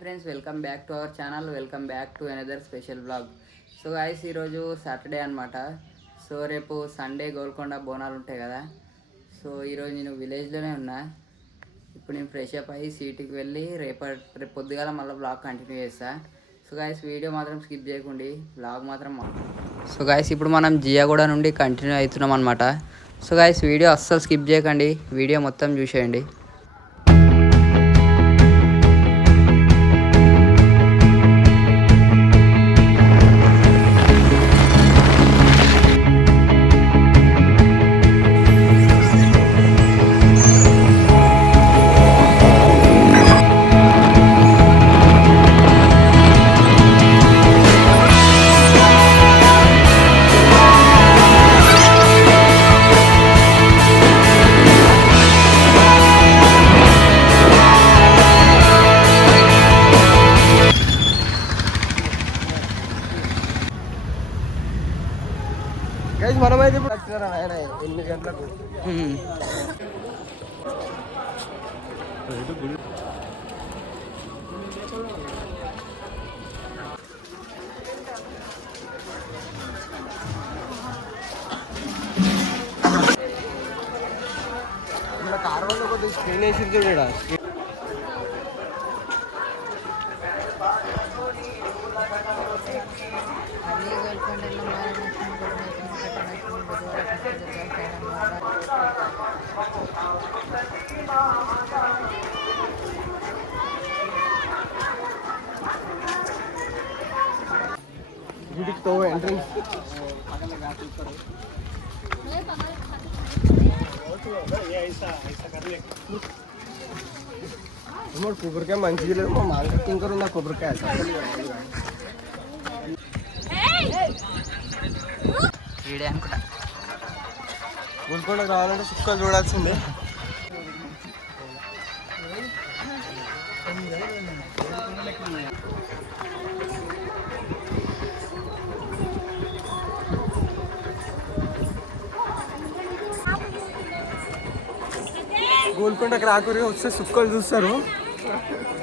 Friends welcome back to our channel. Welcome back to another special blog. So guys ఈరోజు Saturday అనమాట. So రేపు Sunday Golconda Bonalu ఉంటాయి కదా. So ఈరోజు నేను విలేజ్లోనే ఉన్నా. ఇప్పుడు నేను ఫ్రెష్ అప్ అయ్యి సిటీకి వెళ్ళి రేపు పొద్దుగాల మళ్ళీ బ్లాగ్ కంటిన్యూ చేస్తా. సో గాయస్ వీడియో మాత్రం స్కిప్ చేయకండి, బ్లాగ్ మాత్రం. సో గాయస్ ఇప్పుడు మనం జియాగూడ నుండి కంటిన్యూ అవుతున్నాం అనమాట. సో గాయస్ వీడియో అస్సలు స్కిప్ చేయకండి, వీడియో మొత్తం చూసేయండి. మనమైతే ఇప్పుడు వచ్చినారా ఆయన 8 గంటలకు. ఇలా కారు వాళ్ళు కొద్దిగా స్క్రీన్ వేసి చూడ. गुडिक तो एंट्रेंस కొబ్బరికాయ మంచిగా లేదు, మా మార్కెట్ ఇంకా ఉన్న కొబ్బరికాయ గోల్కొండకు రావాలంటే సుక్కలు చూడాల్సిందే. గోల్కొండకు రాకూరి వస్తే సుక్కలు చూస్తారు,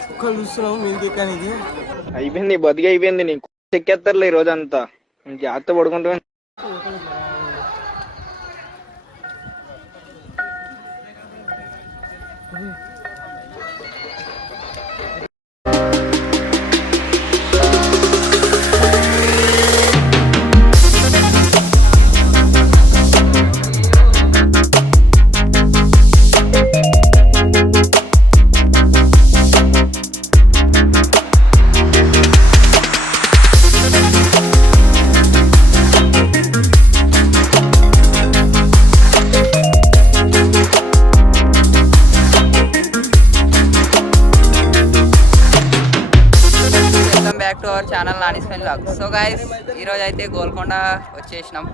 సుక్కలు చూస్తున్నాము మీరు ఎక్కడానికి. అయిపోయింది బతికి అయిపోయింది, నీకు చెక్కేస్తారులే ఈ రోజంతా జాగ్రత్త పడుకుంటా. Back to our channel Nani spell blog. So guys ఈరోజు అయితే గోల్కొండ వచ్చేసినాం.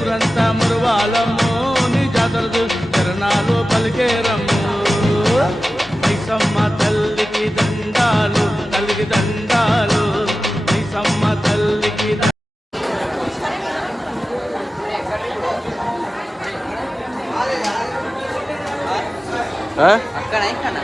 ఊరంతా మురువాలము నీ జాతర చరణాలు పలికేరము. నిసమ్మ తల్లికి దండాలు, తల్లికి దండాలు, నిసమ్మ తల్లికి అక్కడ ఇక్కడ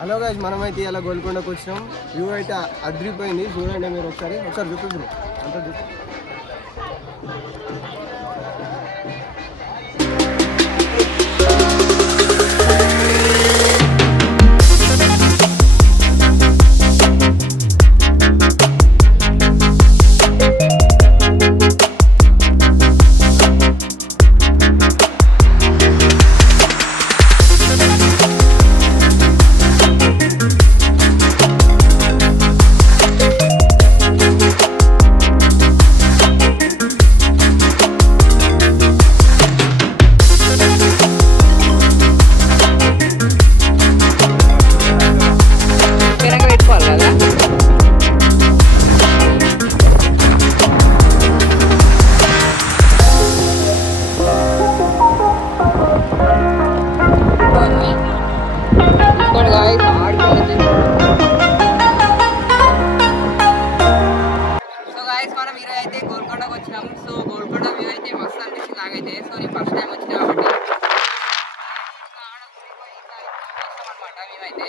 హలో గైస్, మనమైతే ఇలా గోల్కొండకు వచ్చినాం. వ్యూ అయితే అదిరిపోయింది, చూడండి మీరు ఒకసారి చూపిద్దాం అంతా చూపి. గైస్ మనం ఈరోజు అయితే గోల్కొండకు వచ్చినాం. సో గోల్కొండ వ్యూ అయితే మస్తు అనిపించింది నాకైతే. సో నేను ఫస్ట్ టైం వచ్చినా కాబట్టి అనమాట మేమైతే.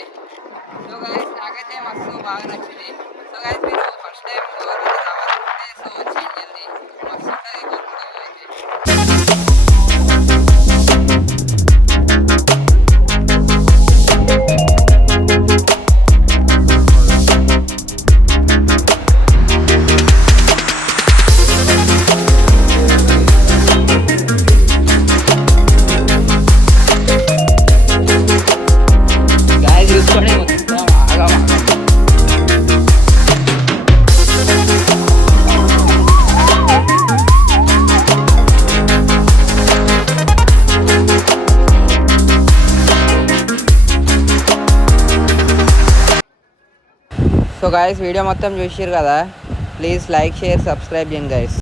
సో గైస్ నాకైతే మస్తు బాగా నచ్చింది. సో గైస్ మీరు ఫస్ట్ టైం రావాలనుకుంటే సో వచ్చేయండి జల్దీ. మస్తు ఉంటుంది గోల్కొండ వ్యూ అయితే. గాయస్ చూసుకోండి మొత్తం ఆగా సో గాయస్ వీడియో మొత్తం చూసిర్రు కదా, ప్లీజ్ లైక్ షేర్ సబ్స్క్రైబ్ చేయండి గాయస్.